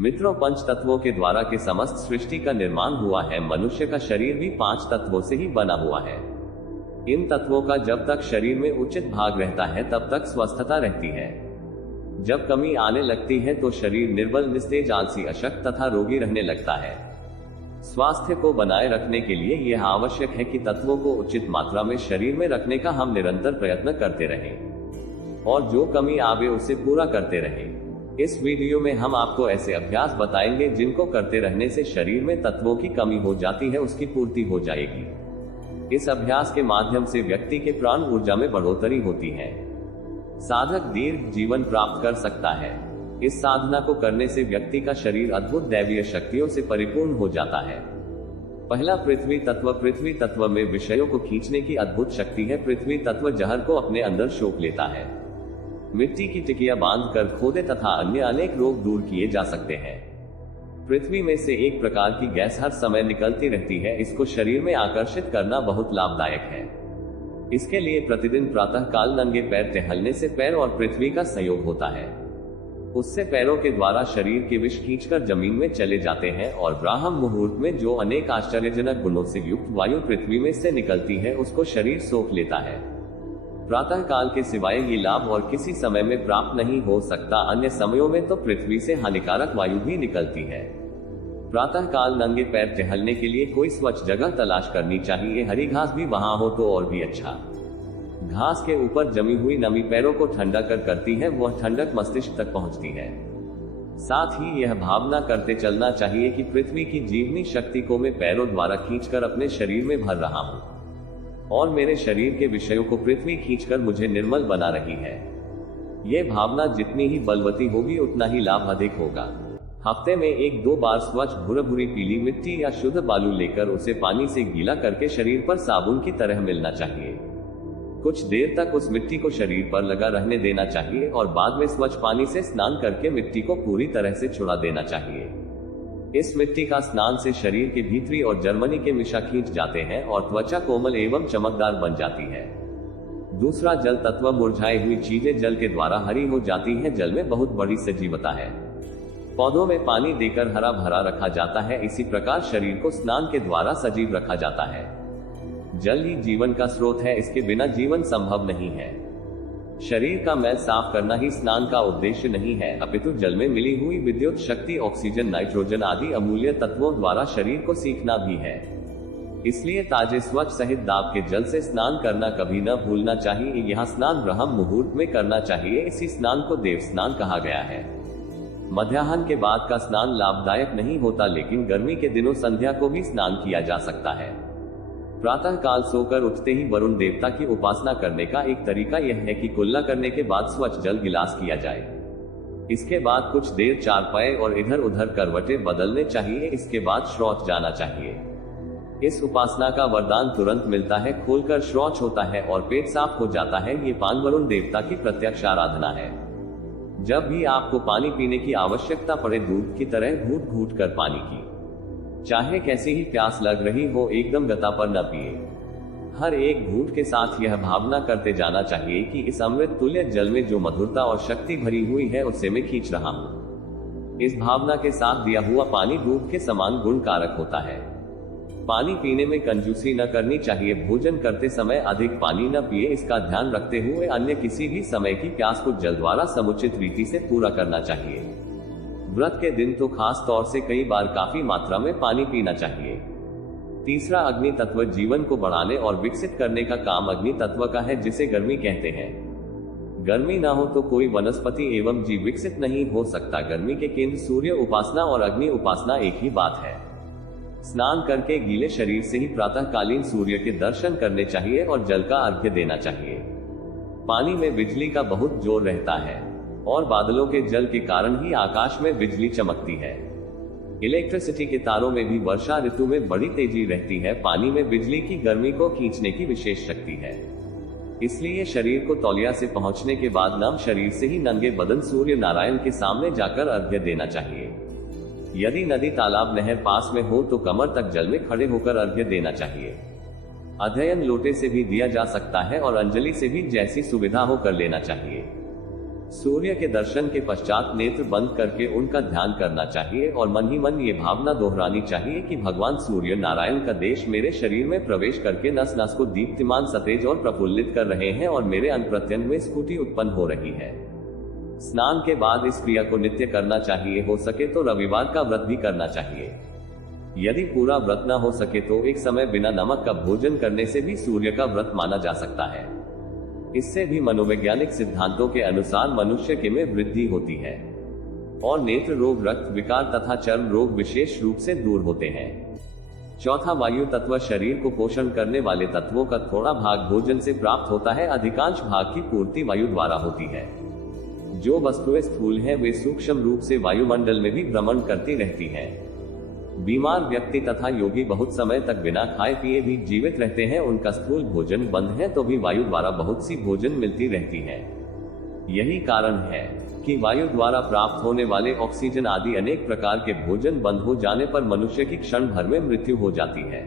मित्रों, पंच तत्वों के द्वारा के समस्त सृष्टि का निर्माण हुआ है। मनुष्य का शरीर भी 5 तत्वों से ही बना हुआ है। इन तत्वों का जब तक शरीर में उचित भाग रहता है तब तक स्वस्थता रहती है। जब कमी आने लगती है तो शरीर निर्बल, निस्तेज, आलसी, अशक्त तथा रोगी रहने लगता है। स्वास्थ्य को बनाए रखने के लिए यह आवश्यक है कि तत्वों को उचित मात्रा में शरीर में रखने का हम निरंतर प्रयत्न करते रहें और जो कमी आवे उसे पूरा करते रहें। इस वीडियो में हम आपको ऐसे अभ्यास बताएंगे जिनको करते रहने से शरीर में तत्वों की कमी हो जाती है उसकी पूर्ति हो जाएगी। इस अभ्यास के माध्यम से व्यक्ति के प्राण ऊर्जा में बढ़ोतरी होती है। साधक दीर्घ जीवन प्राप्त कर सकता है। इस साधना को करने से व्यक्ति का शरीर अद्भुत दैवीय शक्तियों से परिपूर्ण हो जाता है। पहला, पृथ्वी तत्व। पृथ्वी तत्व में विषयों को खींचने की अद्भुत शक्ति है। पृथ्वी तत्व जहर को अपने अंदर सोख लेता है। मिट्टी की टिकिया बांधकर खोदे तथा अन्य अनेक रोग दूर किए जा सकते हैं। पृथ्वी में से एक प्रकार की गैस हर समय निकलती रहती है। इसको शरीर में आकर्षित करना बहुत लाभदायक है। इसके लिए प्रतिदिन प्रातः काल नंगे पैर टहलने से पैर और पृथ्वी का संयोग होता है। उससे पैरों के द्वारा शरीर के विष खींचकर जमीन में चले जाते हैं और ब्राह्म मुहूर्त में जो अनेक आश्चर्यजनक गुणों से युक्त वायु पृथ्वी में से निकलती है उसको शरीर सोख लेता है। प्रातः काल के सिवाय ये लाभ और किसी समय में प्राप्त नहीं हो सकता। अन्य समयों में तो पृथ्वी से हानिकारक वायु भी निकलती है। प्रातः काल नंगे पैर टहलने के लिए कोई स्वच्छ जगह तलाश करनी चाहिए। हरी घास भी वहां हो तो और भी अच्छा। घास के ऊपर जमी हुई नमी पैरों को ठंडा करती है, वह ठंडक मस्तिष्क तक पहुंचती है। साथ ही यह भावना करते चलना चाहिए कि पृथ्वी की जीवनी शक्ति को मैं पैरों द्वारा खींचकर अपने शरीर में भर रहा हूं और मेरे शरीर के विषयों को पृथ्वी खींचकर मुझे निर्मल बना रही है। यह भावना जितनी ही बलवती होगी उतना ही लाभ अधिक होगा। हफ्ते में 1-2 बार स्वच्छ भूरी पीली मिट्टी या शुद्ध बालू लेकर उसे पानी से गीला करके शरीर पर साबुन की तरह मिलना चाहिए। कुछ देर तक उस मिट्टी को शरीर पर लगा रहने देना चाहिए और बाद में स्वच्छ पानी से स्नान करके मिट्टी को पूरी तरह से छुड़ा देना चाहिए। इस मिट्टी का स्नान से शरीर के भीतरी और जर्मनी के मिशा खींच जाते हैं और त्वचा कोमल एवं चमकदार बन जाती है। दूसरा, जल तत्व। मुरझाई हुई चीजें जल के द्वारा हरी हो जाती हैं। जल में बहुत बड़ी सजीवता है। पौधों में पानी देकर हरा भरा रखा जाता है। इसी प्रकार शरीर को स्नान के द्वारा सजीव रखा जाता है। जल ही जीवन का स्रोत है, इसके बिना जीवन संभव नहीं है। शरीर का मैल साफ करना ही स्नान का उद्देश्य नहीं है, अपितु जल में मिली हुई विद्युत शक्ति, ऑक्सीजन, नाइट्रोजन आदि अमूल्य तत्वों द्वारा शरीर को सीखना भी है। इसलिए ताजे स्वच्छ सहित दाब के जल से स्नान करना कभी न भूलना चाहिए। यहाँ स्नान ब्रह्म मुहूर्त में करना चाहिए। इसी स्नान को देव स्नान कहा गया है। मध्याह्न के बाद का स्नान लाभदायक नहीं होता, लेकिन गर्मी के दिनों संध्या को भी स्नान किया जा सकता है। प्रातः काल सोकर उठते ही वरुण देवता की उपासना करने का एक तरीका यह है कि कुल्ला करने के बाद स्वच्छ जल गिलास किया जाए। इसके बाद कुछ देर चारपाई और इधर उधर करवटें बदलने चाहिए। इसके बाद शौच जाना चाहिए। इस उपासना का वरदान तुरंत मिलता है। खोलकर शौच होता है और पेट साफ हो जाता है। ये पान वरुण देवता की प्रत्यक्ष आराधना है। जब भी आपको पानी पीने की आवश्यकता पड़े, दूध की तरह घूट घूट कर पानी की, चाहे कैसी ही प्यास लग रही हो, एकदम गता पर न पिए। हर एक घूंट के साथ यह भावना करते जाना चाहिए कि इस अमृत तुल्य जल में जो मधुरता और शक्ति भरी हुई है उसे मैं खींच रहा हूँ। इस भावना के साथ दिया हुआ पानी दूध के समान गुणकारक होता है। पानी पीने में कंजूसी न करनी चाहिए। भोजन करते समय अधिक पानी न पिए। इसका ध्यान रखते हुए अन्य किसी भी समय की प्यास को जल द्वारा समुचित रीति से पूरा करना चाहिए। व्रत के दिन तो खास तौर से कई बार काफी मात्रा में पानी पीना चाहिए। तीसरा, अग्नि तत्व। जीवन को बढ़ाने और विकसित करने का काम अग्नि तत्व का है, जिसे गर्मी कहते हैं। गर्मी ना हो तो कोई वनस्पति एवं जीव विकसित नहीं हो सकता। गर्मी के केंद्र सूर्य उपासना और अग्नि उपासना एक ही बात है। स्नान करके गीले शरीर से ही प्रातःकालीन सूर्य के दर्शन करने चाहिए और जल का अर्घ्य देना चाहिए। पानी में बिजली का बहुत जोर रहता है और बादलों के जल के कारण ही आकाश में बिजली चमकती है। इलेक्ट्रिसिटी के तारों में भी वर्षा ऋतु में बड़ी तेजी रहती है। पानी में बिजली की गर्मी को खींचने की विशेष शक्ति है। इसलिए शरीर को तौलिया से पहुंचने के बाद नम शरीर से ही नंगे बदन सूर्य नारायण के सामने जाकर अर्घ्य देना चाहिए। यदि नदी, तालाब, नहर पास में हो तो कमर तक जल में खड़े होकर अर्घ्य देना चाहिए। अध्ययन लोटे से भी दिया जा सकता है और अंजलि से भी, जैसी सुविधा हो कर लेना चाहिए। सूर्य के दर्शन के पश्चात नेत्र बंद करके उनका ध्यान करना चाहिए और मन ही मन ये भावना दोहरानी चाहिए कि भगवान सूर्य नारायण का देश मेरे शरीर में प्रवेश करके नस नस को दीप्तिमान, सतेज और प्रफुल्लित कर रहे हैं और मेरे अंग प्रत्यंग में स्फूर्ति उत्पन्न हो रही है। स्नान के बाद इस क्रिया को नित्य करना चाहिए, हो सके तो रविवार का व्रत भी करना चाहिए। यदि पूरा व्रत न हो सके तो एक समय बिना नमक का भोजन करने से भी सूर्य का व्रत माना जा सकता है। इससे भी मनोवैज्ञानिक सिद्धांतों के अनुसार मनुष्य के में वृद्धि होती है और नेत्र रोग, रक्त विकार तथा चर्म रोग विशेष रूप से दूर होते हैं। चौथा, वायु तत्व शरीर को पोषण करने वाले तत्वों का थोड़ा भाग भोजन से प्राप्त होता है। अधिकांश भाग की पूर्ति वायु द्वारा होती है। जो वस्तुएं स्थूल हैं वे सूक्ष्म रूप से वायुमंडल में भी भ्रमण करती रहती हैं। बीमार व्यक्ति तथा योगी बहुत समय तक बिना खाए पिए भी जीवित रहते हैं। उनका स्थूल भोजन बंद है तो भी वायु द्वारा बहुत सी भोजन मिलती रहती है। यही कारण है कि वायु द्वारा प्राप्त होने वाले ऑक्सीजन आदि अनेक प्रकार के भोजन बंद हो जाने पर मनुष्य की क्षण भर में मृत्यु हो जाती है।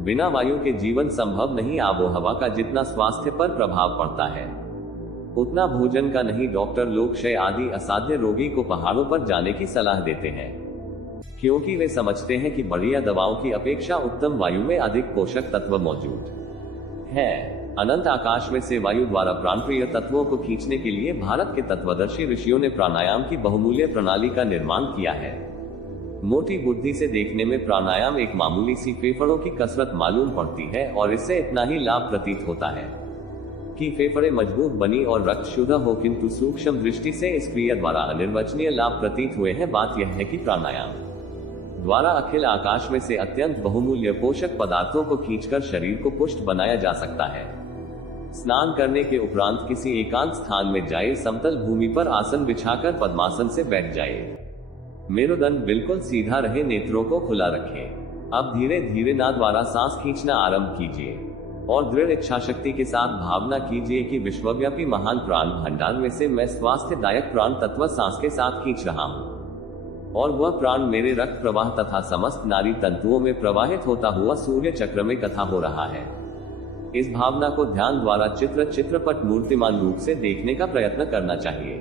बिना वायु के जीवन संभव नहीं। आबोहवा का जितना स्वास्थ्य पर प्रभाव पड़ता है उतना भोजन का नहीं। डॉक्टर लोग क्षय आदि असाध्य रोगी को पहाड़ों पर जाने की सलाह देते हैं, क्योंकि वे समझते हैं कि बढ़िया दवाओं की अपेक्षा उत्तम वायु में अधिक पोषक तत्व मौजूद है। अनंत आकाश में से वायु द्वारा प्राणप्रिय तत्वों को खींचने के लिए भारत के तत्वदर्शी ऋषियों ने प्राणायाम की बहुमूल्य प्रणाली का निर्माण किया है। मोटी बुद्धि से देखने में प्राणायाम एक मामूली सी फेफड़ों की कसरत मालूम पड़ती है और इससे इतना ही लाभ प्रतीत होता है कि फेफड़े मजबूत बनी और रक्त शुद्ध हो, किंतु सूक्ष्म दृष्टि से इस क्रिया द्वारा अनिर्वचनीय लाभ प्रतीत हुए हैं। बात यह है कि प्राणायाम द्वारा अखिल आकाश में से अत्यंत बहुमूल्य पोषक पदार्थों को खींचकर शरीर को पुष्ट बनाया जा सकता है। स्नान करने के उपरांत किसी एकांत स्थान में जाए, समतल भूमि पर आसन बिछाकर पद्मासन से बैठ जाए। मेरुदंड बिल्कुल सीधा रहे, नेत्रों को खुला रखें। अब धीरे धीरे नाक द्वारा सांस खींचना आरंभ कीजिए और दृढ़ इच्छा शक्ति के साथ भावना कीजिए कि विश्वव्यापी महान प्राण भंडार में से मैं स्वास्थ्यदायक प्राण तत्व सांस के साथ खींच रहा हूँ और वह प्राण मेरे रक्त प्रवाह तथा समस्त नाड़ी तंतुओं में प्रवाहित होता हुआ सूर्य चक्र में कथा हो रहा है। इस भावना को ध्यान द्वारा चित्रपट मूर्तिमान रूप से देखने का प्रयत्न करना चाहिए।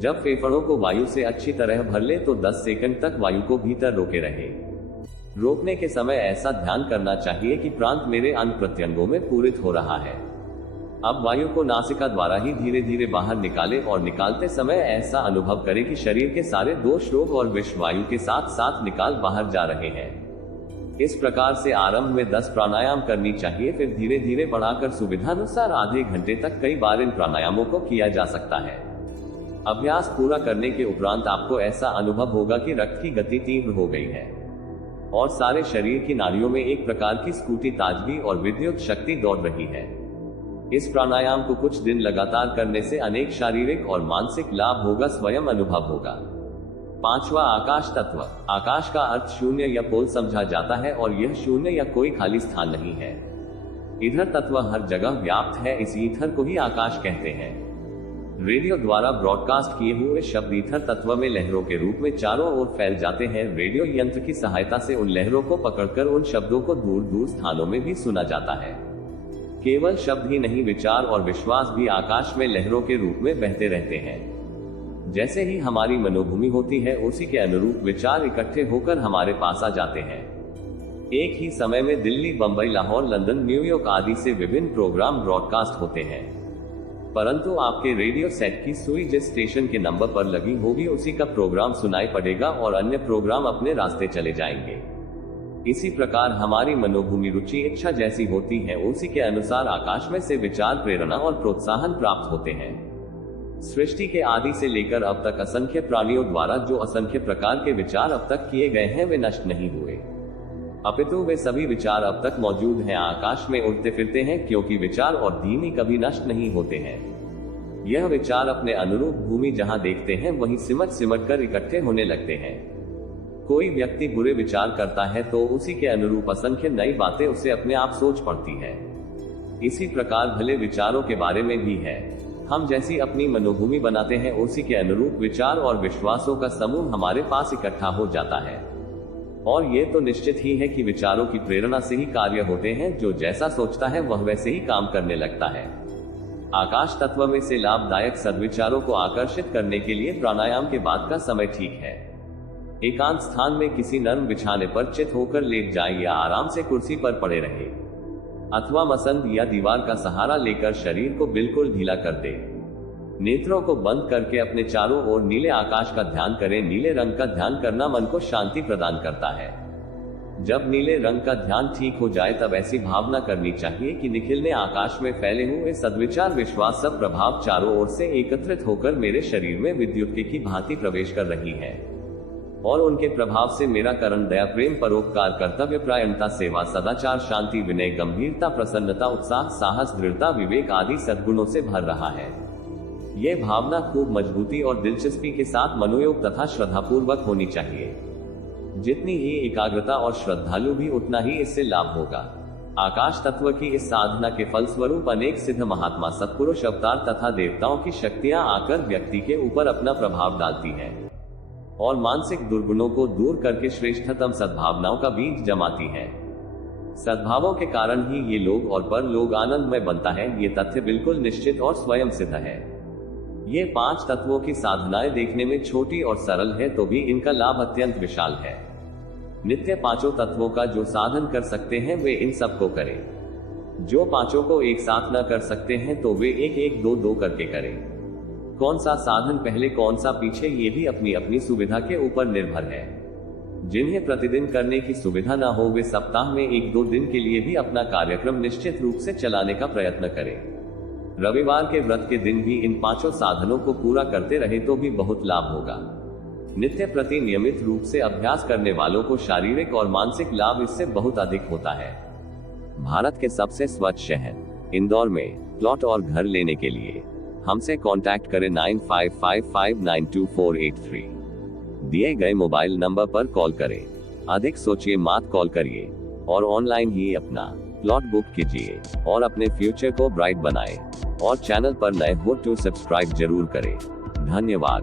जब फेफड़ों को वायु से अच्छी तरह भर ले तो 10 सेकंड तक वायु को भीतर रोके रहे। रोकने के समय ऐसा ध्यान करना चाहिए कि प्राण मेरे अंग प्रत्यंगों में पूरित हो रहा है। अब वायु को नासिका द्वारा ही धीरे धीरे बाहर निकाले और निकालते समय ऐसा अनुभव करें कि शरीर के सारे दोष, रोग और विष वायु के साथ साथ निकाल बाहर जा रहे हैं। इस प्रकार से आरंभ में 10 प्राणायाम करनी चाहिए, फिर धीरे धीरे बढ़ाकर सुविधानुसार आधे घंटे तक कई बार इन प्राणायामों को किया जा सकता है। अभ्यास पूरा करने के उपरांत आपको ऐसा अनुभव होगा कि रक्त की गति तीव्र हो गई है और सारे शरीर की नाड़ियों में एक प्रकार की स्फूर्ति, ताजगी और विद्युत शक्ति दौड़ रही है। इस प्राणायाम को कुछ दिन लगातार करने से अनेक शारीरिक और मानसिक लाभ होगा, स्वयं अनुभव होगा। 5वां, आकाश तत्व। आकाश का अर्थ शून्य या पोल समझा जाता है और यह शून्य या कोई खाली स्थान नहीं है। इधर तत्व हर जगह व्याप्त है, इस ईथर को ही आकाश कहते हैं। रेडियो द्वारा ब्रॉडकास्ट किए हुए शब्द ईथर तत्व में लहरों के रूप में चारों ओर फैल जाते हैं। रेडियो यंत्र की सहायता से उन लहरों को पकड़कर उन शब्दों को दूर दूर स्थानों में भी सुना जाता है। केवल शब्द ही नहीं, विचार और विश्वास भी आकाश में लहरों के रूप में बहते रहते हैं। जैसे ही हमारी मनोभूमि होती है उसी के अनुरूप विचार इकट्ठे होकर हमारे पास आ जाते हैं। एक ही समय में दिल्ली, बंबई, लाहौर, लंदन, न्यूयॉर्क आदि से विभिन्न प्रोग्राम ब्रॉडकास्ट होते हैं, परंतु आपके रेडियो सेट की सुई जिस स्टेशन के नंबर पर लगी होगी उसी का प्रोग्राम सुनाई पड़ेगा और अन्य प्रोग्राम अपने रास्ते चले जाएंगे। इसी प्रकार हमारी मनोभूमि, रुचि, इच्छा जैसी होती है उसी के अनुसार आकाश में से विचार, प्रेरणा और प्रोत्साहन प्राप्त होते हैं। सृष्टि के आदि से लेकर अब तक असंख्य प्राणियों द्वारा जो असंख्य प्रकार के विचार अब तक किए गए हैं वे नष्ट नहीं हुए, अपितु वे सभी विचार अब तक मौजूद हैं, आकाश में उड़ते फिरते हैं, क्योंकि विचार और धीमी कभी नष्ट नहीं होते हैं। यह विचार अपने अनुरूप भूमि जहां देखते हैं वहीं सिमट कर इकट्ठे होने लगते हैं। कोई व्यक्ति बुरे विचार करता है तो उसी के अनुरूप असंख्य नई बातें उसे अपने आप सोच पड़ती है। इसी प्रकार भले विचारों के बारे में भी है। हम जैसी अपनी मनोभूमि बनाते हैं उसी के अनुरूप विचार और विश्वासों का समूह हमारे पास इकट्ठा हो जाता है। और ये तो निश्चित ही है कि विचारों की प्रेरणा से ही कार्य होते हैं। जो जैसा सोचता है वह वैसे ही काम करने लगता है। आकाश तत्व में से लाभदायक सद्विचारों को आकर्षित करने के लिए प्राणायाम के बाद का समय ठीक है। एकांत स्थान में किसी नर्म बिछाने पर चित होकर लेट जाएं या आराम से कुर्सी पर पड़े रहे, अथवा मसंद या दीवार का सहारा लेकर शरीर को बिल्कुल ढीला कर दे। नेत्रों को बंद करके अपने चारों ओर नीले आकाश का ध्यान करें। नीले रंग का ध्यान करना मन को शांति प्रदान करता है। जब नीले रंग का ध्यान ठीक हो जाए तब ऐसी भावना करनी चाहिए कि निखिलने आकाश में फैले हुए सद्विचार विश्वास सब प्रभाव चारों ओर से एकत्रित होकर मेरे शरीर में विद्युत की भांति प्रवेश कर रही है और उनके प्रभाव से मेरा करण दया प्रेम परोपकार कर्तव्य परायणता सेवा सदाचार शांति विनय गंभीरता प्रसन्नता उत्साह साहस दृढ़ता विवेक आदि सद्गुणों से भर रहा है। यह भावना खूब मजबूती और दिलचस्पी के साथ मनोयोग तथा श्रद्धापूर्वक होनी चाहिए। जितनी ही एकाग्रता और श्रद्धालु भी उतना ही इससे लाभ होगा। आकाश तत्व की इस साधना के फलस्वरूप अनेक सिद्ध महात्मा सत्पुरुष अवतार तथा देवताओं की शक्तियां आकर व्यक्ति के ऊपर अपना प्रभाव डालती हैं और मानसिक दुर्गुणों को दूर करके श्रेष्ठतम सद्भावनाओं का बीज जमाती हैं। सद्भावों के कारण ही ये लोग और परलोक आनंदमय बनता है। ये तथ्य बिल्कुल निश्चित और स्वयं सिद्ध है। ये 5 तत्वों की साधनाएं देखने में छोटी और सरल है तो भी इनका लाभ अत्यंत विशाल है। नित्य 5 तत्वों का जो साधन कर सकते हैं वे इन सबको करें। जो 5 को एक साथ न कर सकते हैं तो वे 1-1, 2-2 करके करें। कौन सा साधन पहले कौन सा पीछे ये भी अपनी अपनी सुविधा के ऊपर निर्भर है। जिन्हें प्रतिदिन करने की सुविधा न हो वे सप्ताह में 1-2 दिन के लिए भी अपना कार्यक्रम निश्चित रूप से चलाने का प्रयत्न करें। रविवार के व्रत के दिन भी इन 5 साधनों को पूरा करते रहे तो भी बहुत लाभ होगा। नित्य प्रति नियमित रूप से अभ्यास करने वालों को शारीरिक और मानसिक लाभ इससे बहुत अधिक होता है। भारत के सबसे स्वच्छ शहर इंदौर में प्लॉट और घर लेने के लिए हमसे कांटेक्ट करें 9555924883। दिए गए मोबाइल नंबर पर कॉल करें। अधिक सोचिए मत कॉल करिए और ऑनलाइन ही अपना प्लॉट बुक कीजिए और अपने फ्यूचर को ब्राइट बनाएं। और चैनल पर नए हो तो सब्सक्राइब जरूर करें। धन्यवाद।